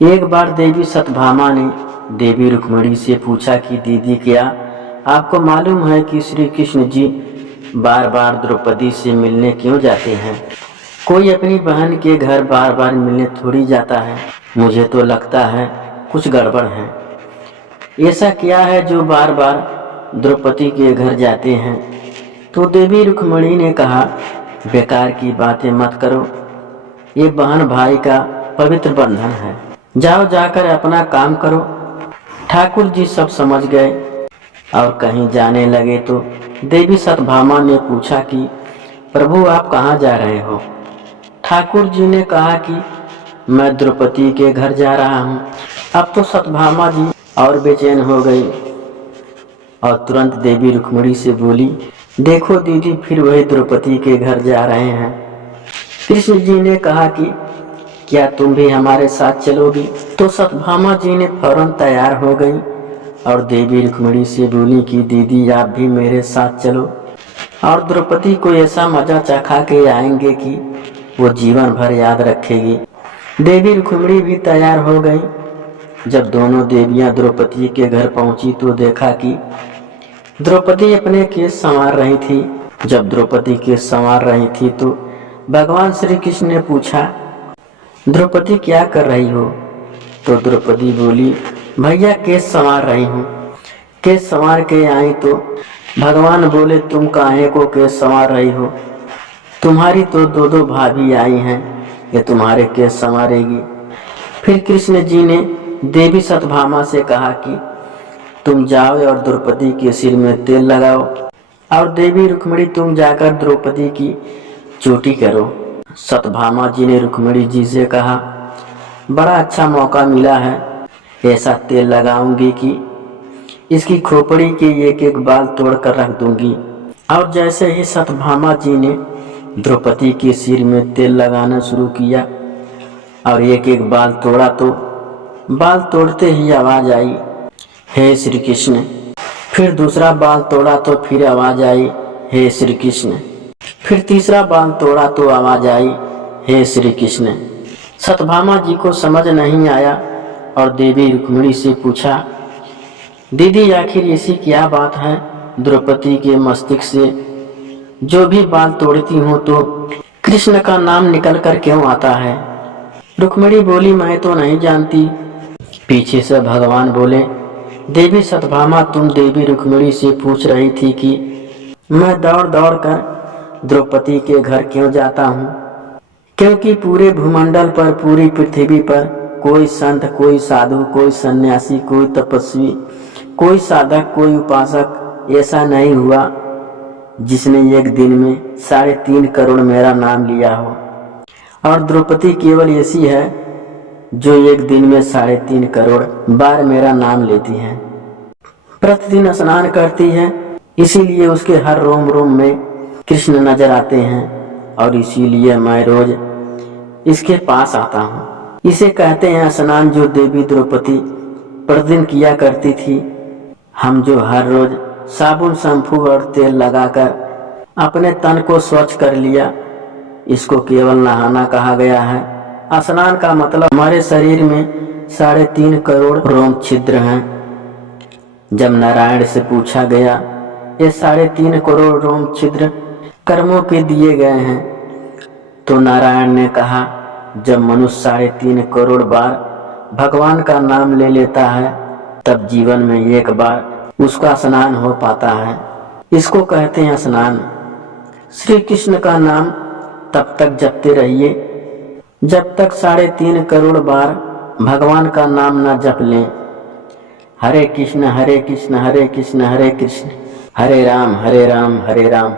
एक बार देवी सत्यभामा ने देवी रुक्मिणी से पूछा कि दीदी, क्या आपको मालूम है कि श्री कृष्ण जी बार बार द्रौपदी से मिलने क्यों जाते हैं? कोई अपनी बहन के घर बार बार मिलने थोड़ी जाता है। मुझे तो लगता है कुछ गड़बड़ है। ऐसा क्या है जो बार बार द्रौपदी के घर जाते हैं? तो देवी रुक्मिणी ने कहा, बेकार की बातें मत करो, ये बहन भाई का पवित्र बंधन है। जाओ, जाकर अपना काम करो। ठाकुर जी सब समझ गए और कहीं जाने लगे तो देवी सत्यभामा ने पूछा कि प्रभु, आप कहाँ जा रहे हो? ठाकुर जी ने कहा कि मैं द्रौपदी के घर जा रहा हूँ। अब तो सत्यभामा जी और बेचैन हो गई और तुरंत देवी रुक्मिणी से बोली, देखो दीदी, फिर वही द्रौपदी के घर जा रहे हैं। कृष्ण जी ने कहा कि क्या तुम भी हमारे साथ चलोगी? तो सत्यभामा जी ने फौरन तैयार हो गई और देवी रुक्मिणी से बोली कि दीदी, आप भी मेरे साथ चलो और द्रौपदी को ऐसा मजा चखा के आएंगे कि वो जीवन भर याद रखेगी। देवी रुक्मिणी भी तैयार हो गई। जब दोनों देवियां द्रौपदी के घर पहुंची तो देखा कि द्रौपदी अपने केस संवार रही थी। जब द्रौपदी केस संवार रही थी तो भगवान श्री कृष्ण ने पूछा, द्रौपदी क्या कर रही हो? तो द्रौपदी बोली, भैया केस संवार रही हूँ। केस संवार के आई तो भगवान बोले, तुम काहे को केस संवार रही हो? तुम्हारी तो दो दो भाभी आई हैं, ये तुम्हारे केस संवारेगी। फिर कृष्ण जी ने देवी सत्यभामा से कहा कि तुम जाओ और द्रौपदी के सिर में तेल लगाओ और देवी रुक्मिणी, तुम जाकर द्रौपदी की चोटी करो। सत्यभामा जी ने रुक्मिणी जी से कहा, बड़ा अच्छा मौका मिला है, ऐसा तेल लगाऊंगी कि इसकी खोपड़ी के एक एक बाल तोड़कर रख दूंगी। और जैसे ही सत्यभामा जी ने द्रौपदी के सिर में तेल लगाना शुरू किया और एक एक बाल तोड़ा तो बाल तोड़ते ही आवाज आई, हे श्री कृष्ण। फिर दूसरा बाल तोड़ा तो फिर आवाज आई, हे श्री कृष्ण। फिर तीसरा बाल तोड़ा तो आवाज आई, हे श्री कृष्ण। सत्यभामा जी को समझ नहीं आया और देवी रुक्मिणी से पूछा, दीदी, आखिर ऐसी क्या बात है द्रौपदी के मस्तिष्क से जो भी बाल तोड़ती हूँ तो कृष्ण का नाम निकल कर क्यों आता है? रुक्मिणी बोली, मैं तो नहीं जानती। पीछे से भगवान बोले, देवी सत्यभामा, तुम देवी रुक्मिणी से पूछ रही थी कि मैं दौड़ दौड़ कर द्रौपदी के घर क्यों जाता हूँ? क्योंकि पूरे भूमंडल पर, पूरी पृथ्वी पर कोई संत, कोई साधु, कोई सन्यासी, कोई तपस्वी, कोई साधक, कोई उपासक ऐसा नहीं हुआ जिसने एक दिन में 3.5 करोड़ मेरा नाम लिया हो। और द्रौपदी केवल ऐसी है जो एक दिन में 3.5 करोड़ बार मेरा नाम लेती है। प्रतिदिन स्नान करती है, इसीलिए उसके हर रोम रोम में कृष्ण नजर आते हैं और इसीलिए मैं रोज इसके पास आता हूँ। इसे कहते हैं स्नान, जो देवी द्रौपदी प्रतिदिन किया करती थी। हम जो हर रोज साबुन, शैम्पू और तेल लगाकर अपने तन को स्वच्छ कर लिया, इसको केवल नहाना कहा गया है। स्नान का मतलब हमारे शरीर में 3.5 करोड़ रोम छिद्र हैं। जब नारायण से पूछा गया, ये 3.5 करोड़ रोम छिद्र कर्मों के दिए गए हैं, तो नारायण ने कहा, जब मनुष्य 3.5 करोड़ बार भगवान का नाम ले लेता है तब जीवन में एक बार उसका स्नान हो पाता है। इसको कहते हैं स्नान। श्री कृष्ण का नाम तब तक जपते रहिए जब तक 3.5 करोड़ बार भगवान का नाम न जप लें। हरे कृष्ण हरे कृष्ण, हरे कृष्ण हरे कृष्ण, हरे राम हरे राम, हरे राम